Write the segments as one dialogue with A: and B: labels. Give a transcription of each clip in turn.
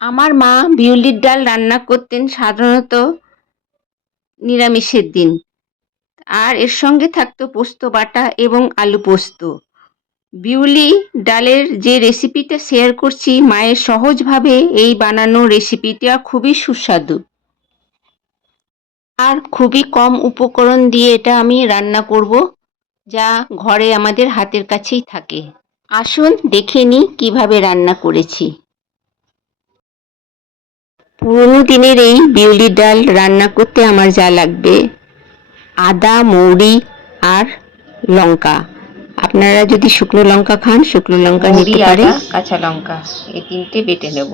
A: আমার মা বিউলির ডাল রান্না করতেন সাধারণত নিরামিষের দিন। আর এর সঙ্গে থাকতো পোস্ত, বাটা এবং আলু পোস্ত। বিউলি ডালের যে রেসিপিটা শেয়ার করছি, মায়ের সহজভাবে এই বানানো রেসিপিটা খুবই সুস্বাদু। আর খুবই কম উপকরণ দিয়ে এটা আমি রান্না করব, যা ঘরে আমাদের হাতের কাছেই থাকে। আসুন দেখে নিই কীভাবে রান্না করেছি। পুরোনো দিনের এই বিউলির ডাল রান্না করতে আমার যা লাগবে। আদা মৌরি আর লঙ্কা। আপনারা যদি শুকনো লঙ্কা খান শুকনো লঙ্কা নিতে পারেন। কাঁচা লঙ্কা এই তিনটে বেটে নেব।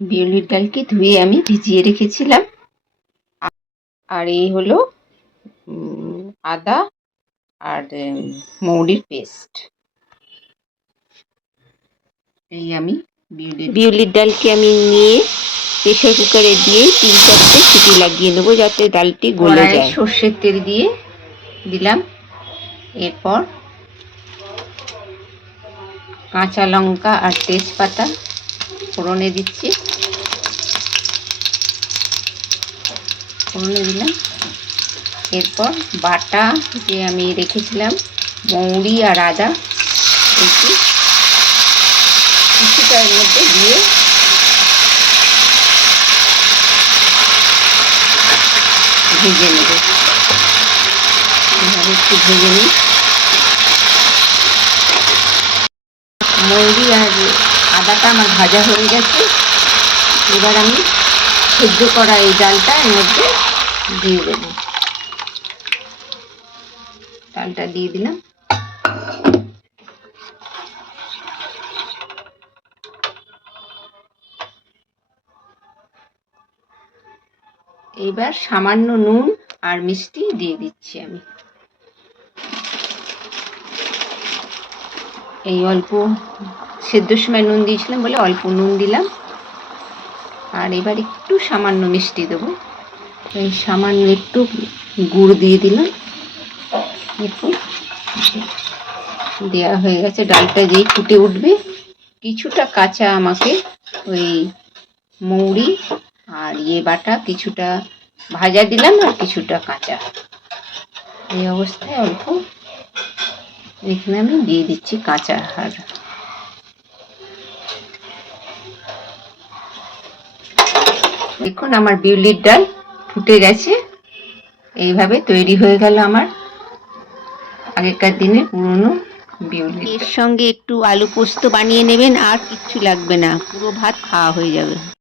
A: বিউলির ডালকে ধুয়ে আমি ভিজিয়ে রেখেছিলাম। আর এই হলো আদা আর মৌরির পেস্ট। এই আমি বিউলির ডালকে আমি নিয়ে প্রেশার কুকারে দিয়ে তিন চারটে সিটি লাগিয়ে নেব যাতে ডালটি গলে যায়। সর্ষের তেল দিয়ে দিলাম। এরপর কাঁচা লঙ্কা আর তেজপাতা ফোড়নে দিচ্ছি। ফোড়নে দিলাম। এরপর বাটা যে আমি রেখেছিলাম মৌরি আর আদা একটু কিছুটা এর মধ্যে দিয়ে ভেজে নেব। এভাবে একটু ভেজে নিই। মৌরি আর আদাটা আমার ভাজা হয়ে গেছে। এবার আমি সেদ্ধ করা এই ডালটা এর মধ্যে দিয়ে দেব। ডালটা দিয়ে দিলাম। এবার সামান্য নুন আর মিষ্টি দিয়ে দিচ্ছি আমি। এই অল্প সেদ্ধর সময় নুন দিয়েছিলাম বলে অল্প নুন দিলাম। আর এবার একটু সামান্য মিষ্টি দেবো। এই সামান্য একটু গুড় দিয়ে দিলাম। দেখুন দেওয়া হয়ে গেছে, ডালটা যেই ফুটে উঠবে, কিছুটা কাঁচা আমাকে ওই মৌরি আর ইয়ে বাটা কিছুটা ভাজা দিলাম আর কিছুটা কাঁচা। এই অবস্থায় অল্প এখানে আমি দিয়ে দিচ্ছি কাঁচা আর। দেখুন আমার বিউলির ডাল ফুটে গেছে। এইভাবে তৈরি হয়ে গেল আমার আগেকার দিনে পুরনো বিউলি এর সঙ্গে একটু আলু পোস্ত বানিয়ে নেবেন আর কিচ্ছু লাগবে না। পুরো ভাত খাওয়া হয়ে যাবে।